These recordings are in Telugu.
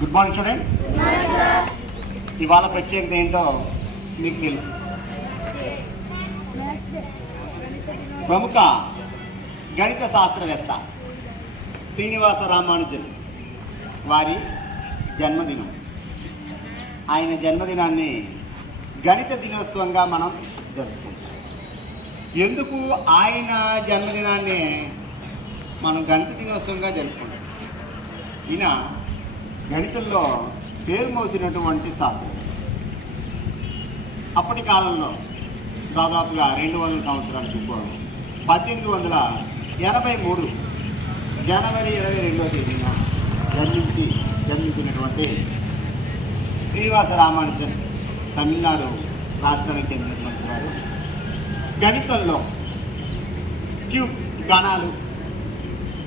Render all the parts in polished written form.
Good morning student. ఇవాళ ప్రత్యేకత ఏంటో మీకు తెలుసు. ప్రముఖ గణిత శాస్త్రవేత్త శ్రీనివాస రామానుజన్ వారి జన్మదినం. ఆయన జన్మదినాన్ని గణిత దినోత్సవంగా మనం జరుపుకుంటాం. ఎందుకు ఆయన జన్మదినాన్ని మనం గణిత దినోత్సవంగా జరుపుకుంటాం? ఈయన గణితంలో పేరు మోసినటువంటి శాస్త్రం. అప్పటి కాలంలో దాదాపుగా 200 సంవత్సరాలకు పూర్వం 1883 జనవరి 22వ తేదీన జన్మించినటువంటి శ్రీనివాస రామానుజన్ తమిళనాడు రాష్ట్రానికి చెందినటువంటి వారు గణితంలో క్యూబ్, గణాలు,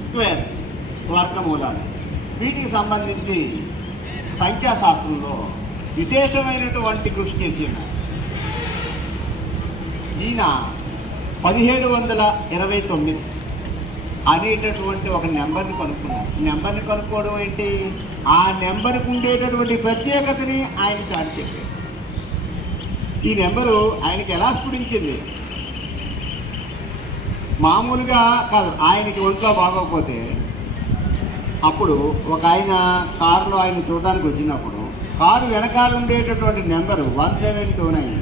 స్క్వేర్, వర్గమూలాలు వీటికి సంబంధించి సంఖ్యాశాస్త్రంలో విశేషమైనటువంటి కృషి చేసి ఉన్నారు. ఈయన 1729 అనేటటువంటి ఒక నెంబర్ని కనుక్కున్నారు. నెంబర్ని కనుక్కోవడం ఏంటి? ఆ నెంబర్కి ఉండేటటువంటి ప్రత్యేకతని ఆయన చాటి చెప్పారు. ఈ నెంబరు ఆయనకి ఎలా స్ఫురించింది? మామూలుగా కాదు, ఆయనకి ఒంట్లో బాగోకపోతే అప్పుడు ఒక ఆయన కారులో ఆయన చూడడానికి వచ్చినప్పుడు కారు వెనకాల ఉండేటటువంటి నెంబరు 1729.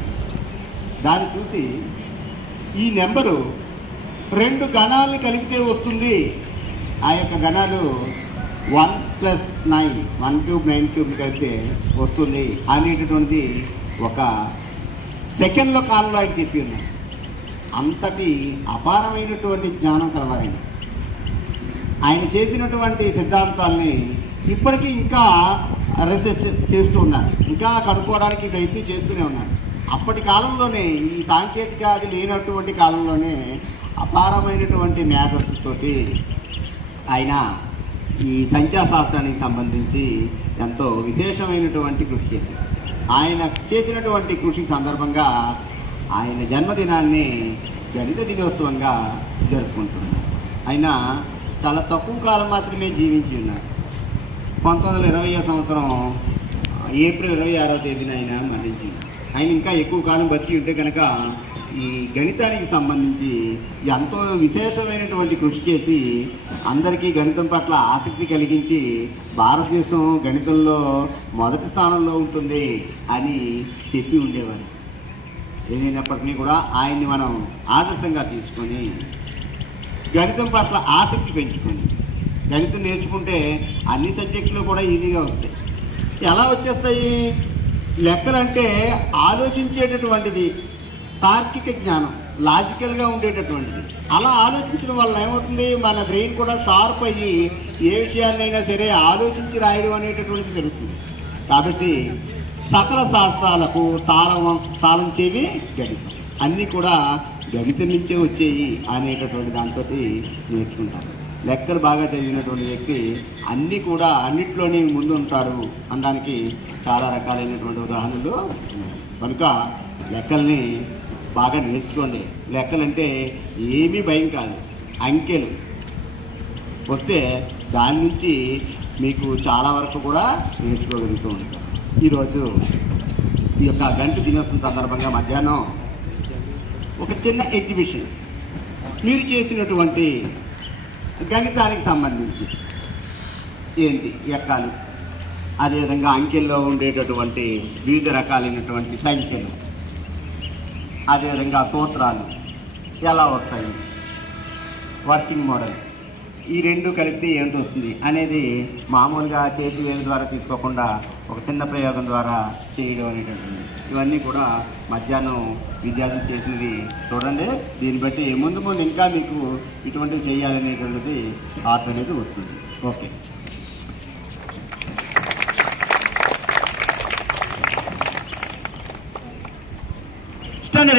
దాన్ని చూసి ఈ నెంబరు 2 గణాలని కలిపితే వస్తుంది, ఆ యొక్క గణాలు 1 + 9, 1 క్యూబ్ 9 క్యూబ్ కలిపితే వస్తుంది అనేటటువంటిది ఒక సెకండ్లో కాలంలో ఆయన చెప్పి ఉన్నారు. అంతటి అపారమైనటువంటి జ్ఞానం కలవారండి. ఆయన చేసినటువంటి సిద్ధాంతాలని ఇప్పటికీ ఇంకా రీసెర్చ్ చేస్తూ ఉన్నారు, ఇంకా కనుక్కోవడానికి ప్రయత్నం చేస్తూనే ఉన్నారు. అప్పటి కాలంలోనే, ఈ సాంకేతిక అది లేనటువంటి కాలంలోనే అపారమైనటువంటి మేధస్సుతోటి ఆయన ఈ సంఖ్యాశాస్త్రానికి సంబంధించి ఎంతో విశేషమైనటువంటి కృషి చేశారు. ఆయన చేసినటువంటి కృషి సందర్భంగా ఆయన జన్మదినాన్ని గణిత దినోత్సవంగా జరుపుకుంటున్నారు. ఆయన చాలా తక్కువ కాలం మాత్రమే జీవించి ఉన్నారు. 1920వ సంవత్సరం ఏప్రిల్ 26వ తేదీన ఆయన మరణించింది. ఆయన ఇంకా ఎక్కువ కాలం బతికి ఉంటే కనుక ఈ గణితానికి సంబంధించి ఎంతో విశేషమైనటువంటి కృషి చేసి అందరికీ గణితం పట్ల ఆసక్తి కలిగించి భారతదేశం గణితంలో మొదటి స్థానంలో ఉంటుంది అని చెప్పి ఉండేవారు. ఏదైనప్పటికీ కూడా ఆయన్ని మనం ఆదర్శంగా తీసుకొని గణితం పట్ల ఆసక్తి పెంచుకొని గణితం నేర్చుకుంటే అన్ని సబ్జెక్టులు కూడా ఈజీగా వస్తాయి. ఎలా వచ్చేస్తాయి? లెక్కలంటే ఆలోచించేటటువంటిది, తార్కిక జ్ఞానం, లాజికల్గా ఉండేటటువంటిది. అలా ఆలోచించడం వల్ల ఏమవుతుంది? మన బ్రెయిన్ కూడా షార్ప్ అయ్యి ఏ విషయాన్నైనా సరే ఆలోచించి రాయడం అనేటటువంటిది జరుగుతుంది. కాబట్టి సకల శాస్త్రాలకు తాళం చేవి గణితం. అన్నీ కూడా గణితం నుంచే వచ్చేయి అనేటటువంటి దాంతో నేర్చుకుంటారు. లెక్కలు బాగా చదివినటువంటి వ్యక్తి అన్నీ కూడా అన్నిట్లోనే ముందు ఉంటారు అనడానికి చాలా రకాలైనటువంటి ఉదాహరణలు ఉన్నాయి. కనుక లెక్కల్ని బాగా నేర్చుకోండి. లెక్కలంటే ఏమీ భయం కాదు. అంకెలు వస్తే దాని నుంచి మీకు చాలా వరకు కూడా నేర్చుకోగలుగుతూ ఉంటారు. ఈరోజు ఈ యొక్క గణిత దినోత్సవం సందర్భంగా మధ్యాహ్నం ఒక చిన్న ఎగ్జిబిషన్, మీరు చేసినటువంటి గణితానికి సంబంధించి ఏంటి ఎక్కాలు, అదేవిధంగా అంకెల్లో ఉండేటటువంటి వివిధ రకాలైనటువంటి సంఖ్యలు, అదేవిధంగా సూత్రాలు ఎలా వస్తాయి, వర్కింగ్ మోడల్, ఈ రెండు కలిపితే ఏమిటి వస్తుంది అనేది మామూలుగా చేతి వేలు ద్వారా తీసుకోకుండా ఒక చిన్న ప్రయోగం ద్వారా చేయడం అనేటటువంటి ఇవన్నీ కూడా మధ్యాహ్నం విద్యార్థులు చేసినవి చూడండి. దీన్ని బట్టి ముందు ఇంకా మీకు ఇటువంటివి చేయాలనేటువంటిది ఆర్ట్ అనేది వస్తుంది. ఓకే.